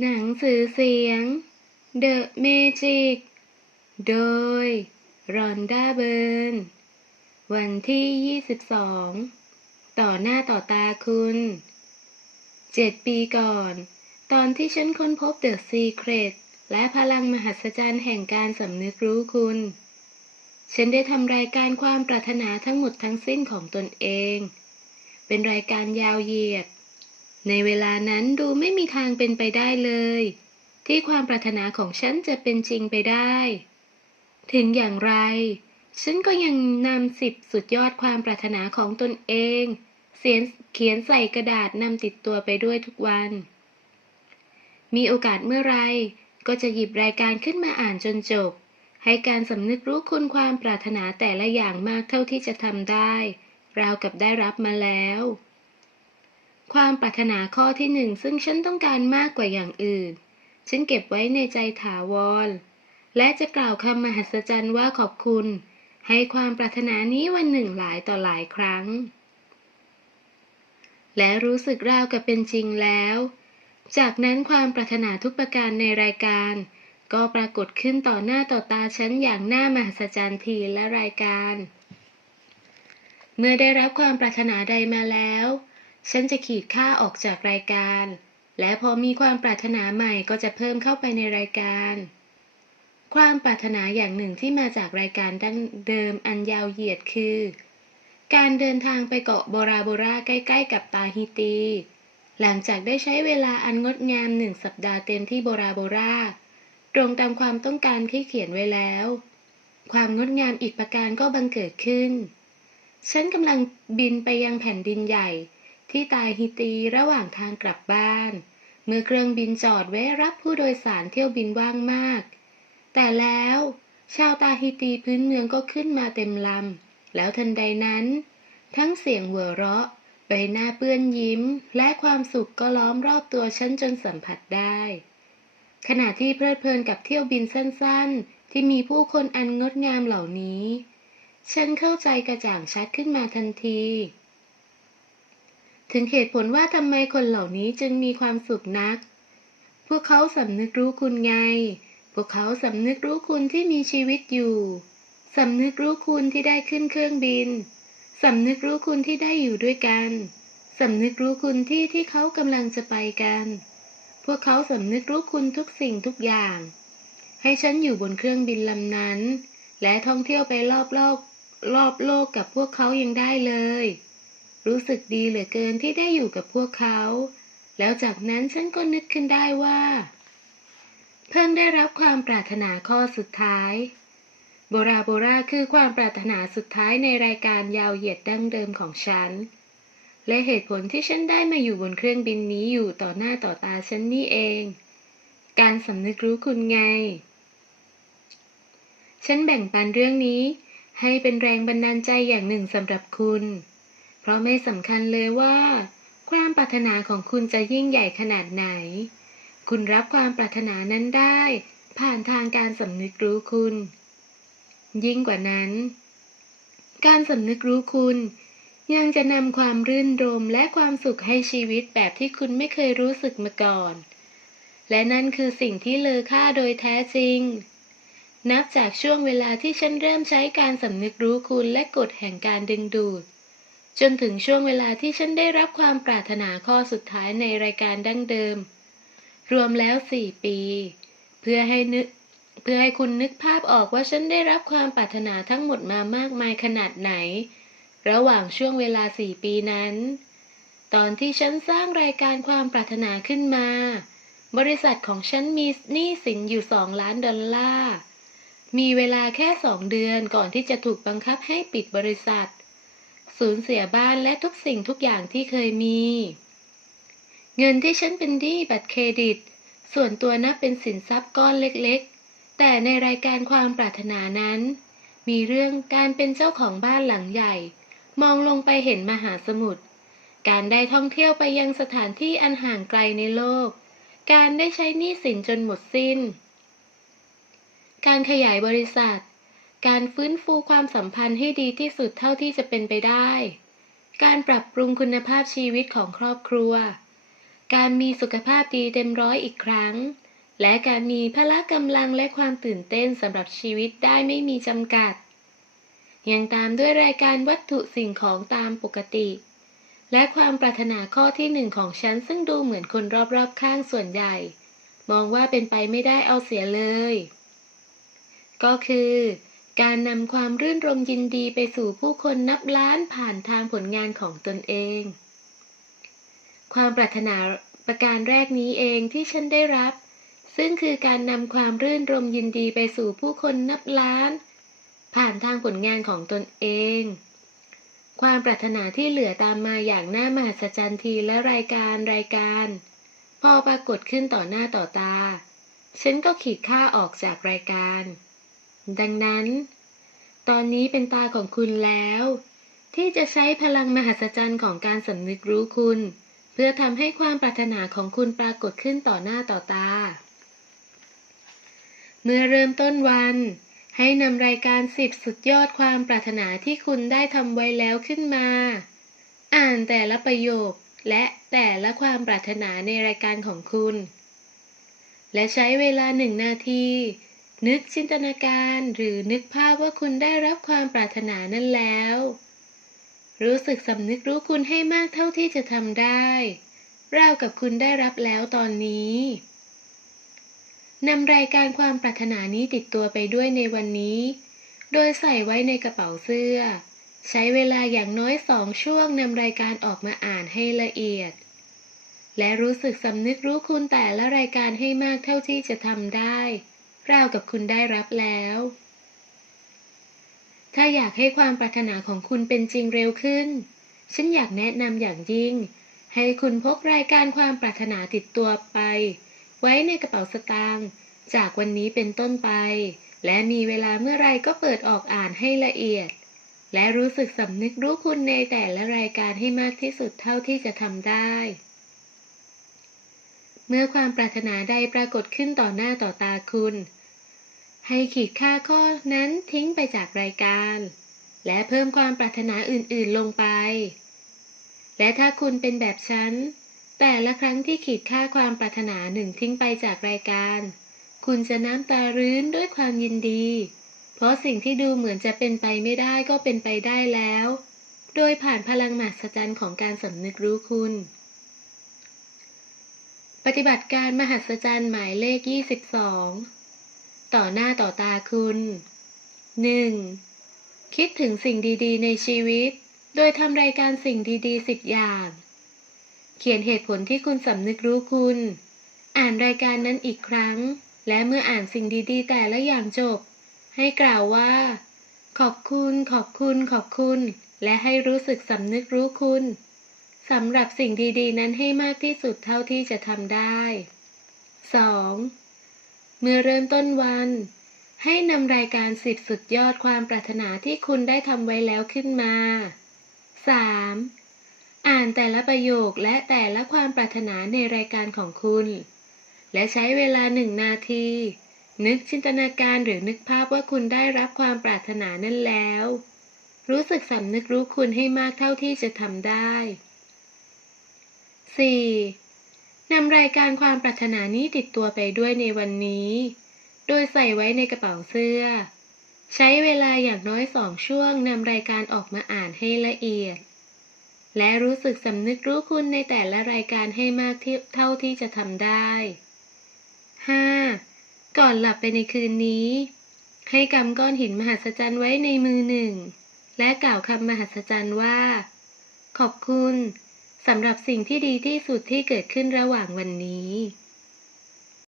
หนังสือเสียง The Magic โดยรอนด้าเบิร์น วันที่ 22 ต่อหน้าต่อตาคุณ เจ็ดปีก่อน ตอนที่ฉันค้นพบ The Secret และพลังมหัศจรรย์แห่งการสำนึกรู้คุณ ฉันได้ทำรายการความปรารถนาทั้งหมดทั้งสิ้นของตนเอง เป็นรายการยาวเหยียด ในเวลานั้นดูไม่มีทางเป็นไปได้เลย ที่ความปรารถนาของฉันจะเป็นจริงไปได้ ถึงอย่างไร ฉันก็ยังนำสิบสุดยอดความปรารถนาของตนเองเสียนเขียนใส่กระดาษนำติดตัวไปด้วยทุกวัน มีโอกาสเมื่อไรก็จะหยิบรายการขึ้นมาอ่านจนจบ ให้การสำนึกรู้คุณความปรารถนาแต่ละอย่างมากเท่าที่จะทำได้ ราวกับได้รับมาแล้ว ความปรารถนาข้อที่หนึ่งซึ่งฉันต้องการมากกว่าอย่างอื่น ฉันเก็บไว้ในใจถาวร และจะกล่าวคำมหัศจรรย์ว่าขอบคุณ ให้ความปรารถนานี้วันหนึ่งหลายต่อหลายครั้ง และรู้สึกราวกับเป็นจริงแล้ว จากนั้นความปรารถนาทุกประการในรายการ ก็ปรากฏขึ้นต่อหน้าต่อตาฉันอย่างน่ามหัศจรรย์ทีและรายการ เมื่อได้รับความปรารถนาใดมาแล้ว ฉันจะขีดค่าออกจากรายการ และพอมีความปรารถนาใหม่ก็จะเพิ่มเข้าไปในรายการ ความปรารถนาอย่างหนึ่งที่มาจากรายการดั้งเดิมอันยาวเหยียดคือ การเดินทางไปเกาะโบราโบราใกล้ ๆ กับตาฮิตี หลังจากได้ใช้เวลาอันงดงามหนึ่งสัปดาห์เต็มที่โบราโบรา ตรงตามความต้องการที่เขียนไว้แล้ว ความงดงามอีกประการก็บังเกิดขึ้น ฉันกำลังบินไปยังแผ่นดินใหญ่ ที่ตาฮิตีระหว่างทางกลับบ้าน เมื่อเครื่องบินจอดไว้รับผู้โดยสารเที่ยวบินว่างมาก แต่แล้ว ชาวตาฮิตีพื้นเมืองก็ขึ้นมาเต็มลำ แล้วทันใดนั้น ทั้งเสียงหัวเราะใบหน้าเปื้อนยิ้ม และความสุขก็ล้อมรอบตัวฉันจนสัมผัสได้ ขณะที่เพลิดเพลินกับเที่ยวบินสั้นๆ ที่มีผู้คนอันงดงามเหล่านี้ ฉันเข้าใจกระจ่างชัดขึ้นมาทันที ถึงเหตุผลว่าทำไมคนเหล่านี้จึงมีความสุขนัก พวกเขาสำนึกรู้คุณไง พวกเขาสำนึกรู้คุณที่มีชีวิตอยู่สำนึกรู้คุณที่ได้ขึ้นเครื่องบินสำนึกรู้คุณที่ได้อยู่ด้วยกันสำนึกรู้คุณที่ที่เขากำลังจะไปกัน พวกเขาสำนึกรู้คุณทุกสิ่งทุกอย่าง ให้ฉันอยู่บนเครื่องบินลำนั้น และท่องเที่ยวไปรอบโลกรอบโลกกับพวกเขายังได้เลย รู้สึกดีเหลือเกินที่ได้อยู่กับพวกเขา แล้วจากนั้นฉันก็นึกขึ้นได้ว่า เพิ่งได้รับความปรารถนาข้อสุดท้าย โบราโบราคือความปรารถนาสุดท้ายในรายการยาวเหยียดดั้งเดิมของฉัน และเหตุผลที่ฉันได้มาอยู่บนเครื่องบินนี้อยู่ต่อหน้าต่อตาฉันนี่เอง การสำนึกรู้คุณไง ฉันแบ่งปันเรื่องนี้ให้เป็นแรงบันดาลใจอย่างหนึ่งสำหรับคุณ เพราะไม่สำคัญเลยว่า ความปรารถนาของคุณจะยิ่งใหญ่ขนาดไหน คุณรับความปรารถนานั้นได้ ผ่านทางการสำนึกรู้คุณ ยิ่งกว่านั้น การสำนึกรู้คุณ ยังจะนำความรื่นรมและความสุขให้ชีวิตแบบที่คุณไม่เคยรู้สึกมาก่อน และนั่นคือสิ่งที่เลอค่าโดยแท้จริงนับจากช่วงเวลาที่ฉันเริ่มใช้การสำนึกรู้คุณและกฎแห่งการดึงดูด จนถึงช่วงเวลาที่ฉันได้รับความปรารถนาข้อสุดท้ายในรายการดั้งเดิม รวมแล้วสี่ปี เพื่อให้นึกเพื่อให้คุณนึกภาพออกว่าฉันได้รับความปรารถนาทั้งหมดมามากมายขนาดไหน ระหว่างช่วงเวลาสี่ปีนั้น ตอนที่ฉันสร้างรายการความปรารถนาขึ้นมา บริษัทของฉันมีหนี้สินอยู่สองล้านดอลลาร์ มีเวลาแค่สองเดือนก่อนที่จะถูกบังคับให้ปิดบริษัท สูญเสียบ้านและทุกสิ่งทุกอย่างที่เคยมี เงินที่ฉันเป็นหนี้บัตรเครดิต ส่วนตัวนับเป็นสินทรัพย์ก้อนเล็กๆ แต่ในรายการความปรารถนานั้น มีเรื่องการเป็นเจ้าของบ้านหลังใหญ่ มองลงไปเห็นมหาสมุทรการได้ท่องเที่ยวไปยังสถานที่อันห่างไกลในโลก การได้ใช้หนี้สินจนหมดสิ้น การขยายบริษัท การฟื้นฟูความสัมพันธ์ให้ดีที่สุดเท่าที่จะเป็นไปได้ การปรับปรุงคุณภาพชีวิตของครอบครัว การมีสุขภาพดีเต็มร้อยอีกครั้ง และการมีพละกำลังและความตื่นเต้นสำหรับชีวิตได้ไม่มีจำกัด ยังตามด้วยรายการวัตถุสิ่งของตามปกติ และความปรารถนาข้อที่หนึ่งของฉันซึ่งดูเหมือนคนรอบๆข้างส่วนใหญ่ มองว่าเป็นไปไม่ได้เอาเสียเลย ก็คือ การนำความรื่นรมยินดีไปสู่ผู้คนนับล้านผ่านทางผลงานของตนเอง ความปรารถนาประการแรกนี้เองที่ฉันได้รับ ซึ่งคือการนำความรื่นรมยินดีไปสู่ผู้คนนับล้าน ผ่านทางผลงานของตนเอง ความปรารถนาที่เหลือตามมาอย่างน่ามหัศจรรย์ทีและรายการรายการ พอปรากฏขึ้นต่อหน้าต่อตา ฉันก็ขีดค่าออกจากรายการ ดังนั้น ตอนนี้เป็นตาของคุณแล้ว ที่จะใช้พลังมหัศจรรย์ของการสำนึกรู้คุณ เพื่อทำให้ความปรารถนาของคุณปรากฏขึ้นต่อหน้าต่อตา เมื่อเริ่มต้นวัน ให้นำรายการสิบสุดยอดความปรารถนาที่คุณได้ทำไว้แล้วขึ้นมา อ่านแต่ละประโยคและแต่ละความปรารถนาในรายการของคุณ และใช้เวลาหนึ่งนาที นึกจินตนาการหรือนึกภาพว่าคุณได้รับความปรารถนานั้นแล้ว รู้สึกสำนึกรู้คุณให้มากเท่าที่จะทำได้ราวกับคุณได้รับแล้วตอนนี้นำรายการความปรารถนานี้ติดตัวไปด้วยในวันนี้ โดยใส่ไว้ในกระเป๋าเสื้อ ใช้เวลาอย่างน้อยสองช่วงนำรายการออกมาอ่านให้ละเอียด และรู้สึกสำนึกรู้คุณแต่ละรายการให้มากเท่าที่จะทำได้ ราวกับคุณได้รับแล้ว ถ้าอยากให้ความปรารถนาของคุณเป็นจริงเร็วขึ้น ฉันอยากแนะนำอย่างยิ่ง ให้คุณพกรายการความปรารถนาติดตัวไป ไว้ในกระเป๋าสตางค์จากวันนี้เป็นต้นไป และมีเวลาเมื่อไรก็เปิดออกอ่านให้ละเอียด และรู้สึกสำนึกรู้คุณในแต่ละรายการให้มากที่สุดเท่าที่จะทำได้ เมื่อความปรารถนาใดปรากฏขึ้นต่อหน้าต่อตาคุณ ให้ขีดค่าข้อนั้นทิ้งไปจากรายการ และเพิ่มความปรารถนาอื่นๆลงไป และถ้าคุณเป็นแบบฉัน แต่ละครั้งที่ขีดค่าความปรารถนาหนึ่งทิ้งไปจากรายการ คุณจะน้ำตารื้นด้วยความยินดี เพราะสิ่งที่ดูเหมือนจะเป็นไปไม่ได้ก็เป็นไปได้แล้ว โดยผ่านพลังมหัศจรรย์ของการสำนึกรู้คุณ ปฏิบัติการมหัศจรรย์หมายเลข 22 ต่อหน้าต่อตาคุณ 1. คิดถึงสิ่งดีๆ ในชีวิต โดยทำรายการสิ่งดีๆ 10 อย่าง เขียนเหตุผลที่คุณสำนึกรู้คุณ อ่านรายการนั้นอีกครั้ง และเมื่ออ่านสิ่งดีๆ แต่ละอย่างจบ ให้กล่าวว่า ขอบคุณ ขอบคุณ ขอบคุณ และให้รู้สึกสำนึกรู้คุณ สำหรับสิ่งดีๆ นั้นให้มากที่สุดเท่าที่จะทำได้ 2. เมื่อเริ่มต้นวัน ให้นำรายการสิบสุดยอดความปรารถนาที่คุณได้ทำไว้แล้วขึ้นมา 3. อ่านแต่ละประโยคและแต่ละความปรารถนาในรายการของคุณ และใช้เวลาหนึ่งนาที นึกจินตนาการหรือนึกภาพว่าคุณได้รับความปรารถนานั้นแล้ว รู้สึกสำนึกรู้คุณให้มากเท่าที่จะทำได้ 4. นำรายการความปรารถนานี้ติดตัวไปด้วยในวันนี้ โดยใส่ไว้ในกระเป๋าเสื้อ ใช้เวลาอย่างน้อยสองช่วงนำรายการออกมาอ่านให้ละเอียด และรู้สึกสำนึกรู้คุณในแต่ละรายการให้มากเท่าที่จะทำได้ 5. ก่อนหลับไปในคืนนี้ ให้กำก้อนหินมหัศจรรย์ไว้ในมือหนึ่ง และกล่าวคำมหัศจรรย์ว่า ขอบคุณ สำหรับสิ่งที่ดีที่สุดที่เกิดขึ้นระหว่างวันนี้